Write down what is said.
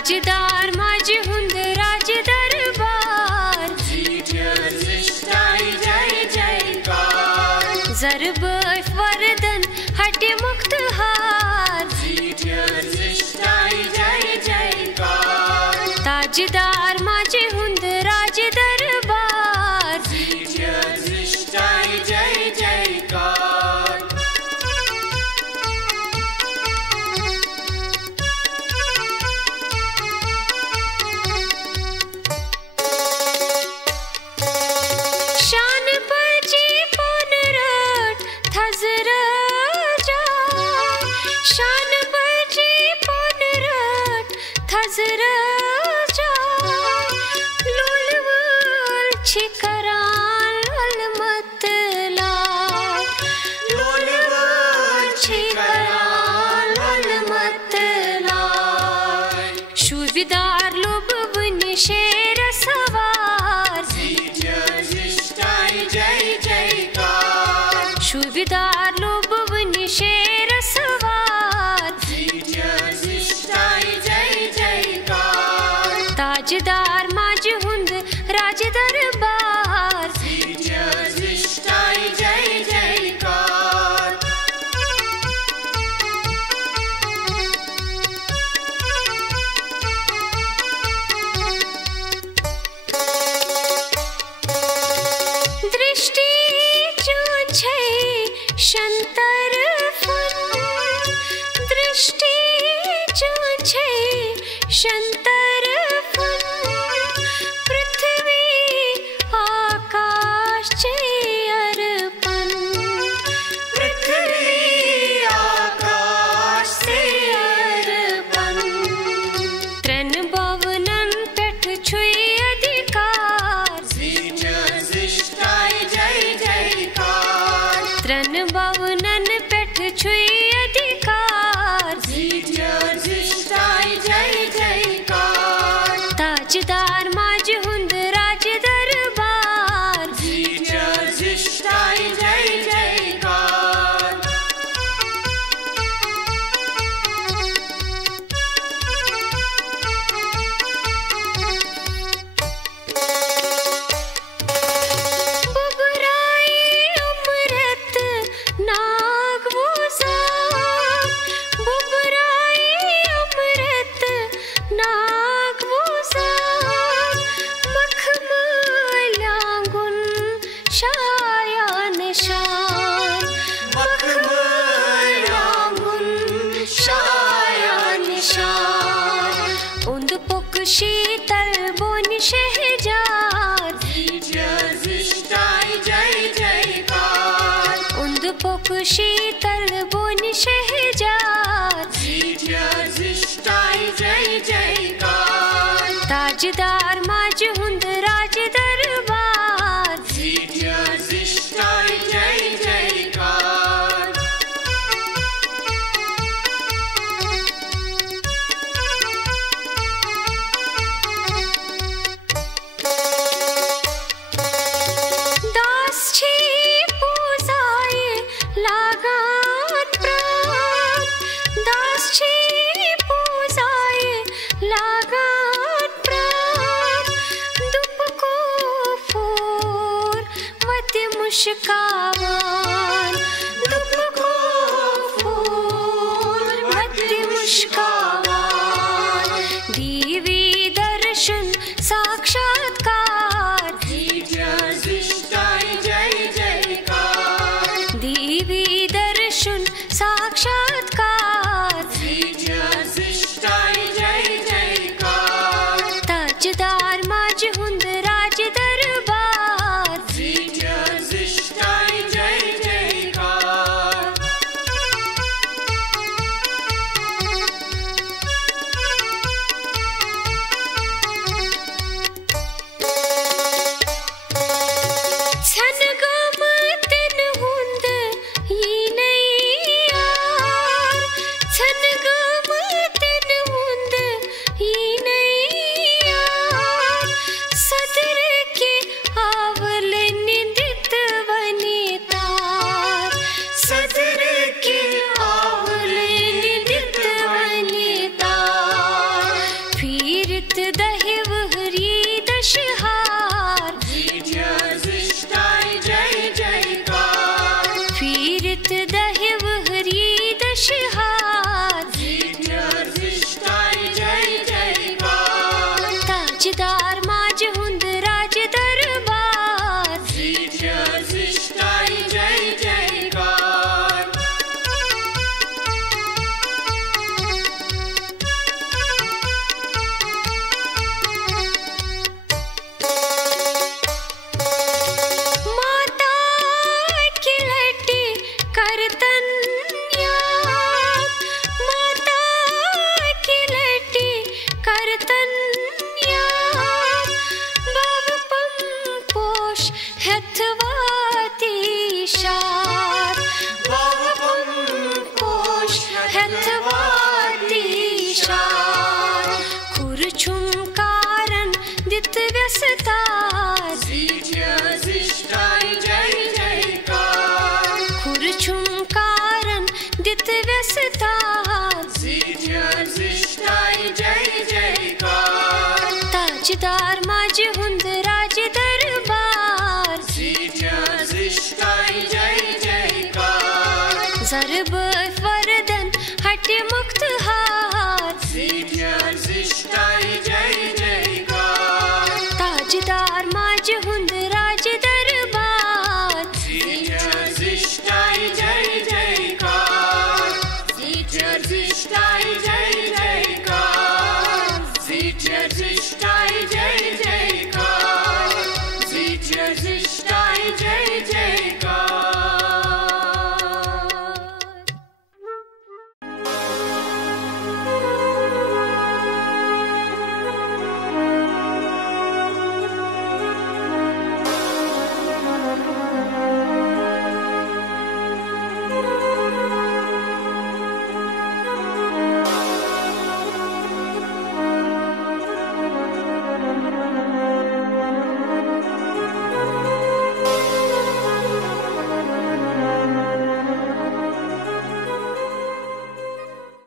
ताजदार माझे हुंद राज दरबार जय जयकार जरब वरदन हटे मुक्त हार जय जयकार ताजदार माझे हुंद राज दरबार जय जयकार शान बजी पुनरट थजर जा शान बजी पुनरट थजर जा लुलवल छिकरान अलमत लाल लुलवल छिकरान अलमत लाल शूरविदार लोब बन शेर सवार जय जयकार शूरविदार लोब बन शेर सवार जय जयकार ताजदार माझे हुंद राज दरबार जय जयकार दृष्टि शंतर फुन दृष्टि शंतर फुन पृथ्वी आकाश अर्पण पृथ्वी आकाश अर्पण त्रन भवनन पेठ छुई अधिकार जय जयकार त्रन भवनन पेठ छुई अधिकार जय जयकार ताजदार माझे हुंद राज दरबार जय जयकार बुबराई अमृत नागवूसा बुबराई अमृत नागवूसा मखमलांगुन शायान शान मखमलांगुन शायान शान उंद पुक शीतल बोन शहजाद जय जयकार उंद पुक शीतल बोन शहजाद जय जयकार ताजदार माझे हुंद राज दरबार जय जयकार दास छी पूजाए लागान प्राण दास छी पूजाए लागान प्राण दुप को फूर मत मुश्कावान दुप को फूर मत मुश्कावान दीवी दर्शन साक्षात्कार जय जयकार दीवी दर्शन साक्षात्कार जय जयकार ताजदार माझे हुंद राज दरबार जय जयकार छन गम तिन हुंद ये नहीं यार छन गम तिन हुंद ये नहीं यार सदर के आवल निंदित वनितार सदर के आवल निंदित वनितार वशिष्ठाय जय जयकार। ताजदार